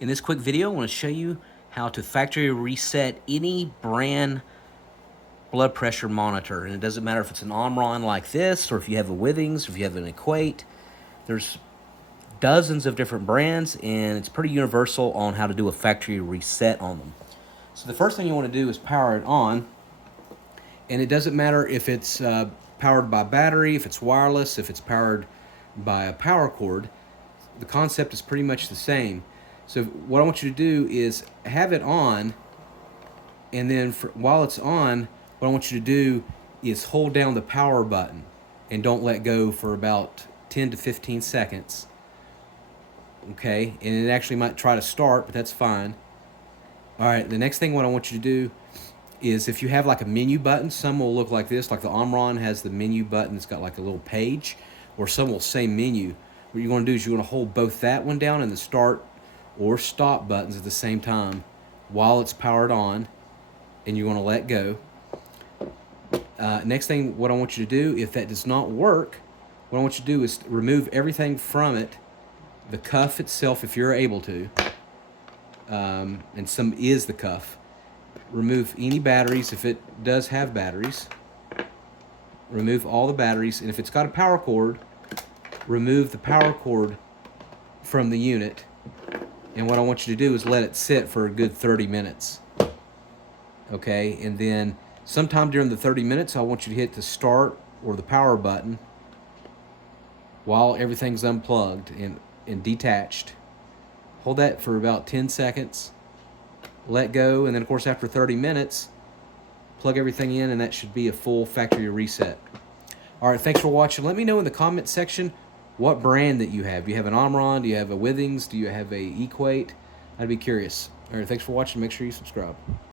In this quick video, I want to show you how to factory reset any brand blood pressure monitor. And it doesn't matter if it's an Omron like this, or if you have a Withings, or if you have an Equate. There's dozens of different brands, and it's pretty universal on how to do a factory reset on them. So the first thing you want to do is power it on. And it doesn't matter if it's powered by battery, if it's wireless, if it's powered by a power cord. The concept is pretty much the same. So what I want you to do is have it on, and then while it's on, what I want you to do is hold down the power button and don't let go for about 10 to 15 seconds. Okay, and it actually might try to start, but that's fine. All right, the next thing what I want you to do is, if you have like a menu button, some will look like this, like the Omron has the menu button. It's got like a little page, or some will say menu. What you want to do is you want to hold both that one down and the start or stop buttons at the same time while it's powered on, and you want to let go. Next thing what I want you to do, if that does not work, what I want you to do is remove everything from it, the cuff itself if you're able to, and some is the cuff. Remove any batteries if it does have batteries. Remove all the batteries, and if it's got a power cord, remove the power cord from the unit. And what I want you to do is let it sit for a good 30 minutes. Okay, and then sometime during the 30 minutes, I want you to hit the start or the power button while everything's unplugged and detached. Hold that for about 10 seconds. Let go, and then of course after 30 minutes, plug everything in, and that should be a full factory reset. All right, thanks for watching. Let me know in the comment section what brand that you have. Do you have an Omron? Do you have a Withings? Do you have a Equate? I'd be curious. All right, thanks for watching. Make sure you subscribe.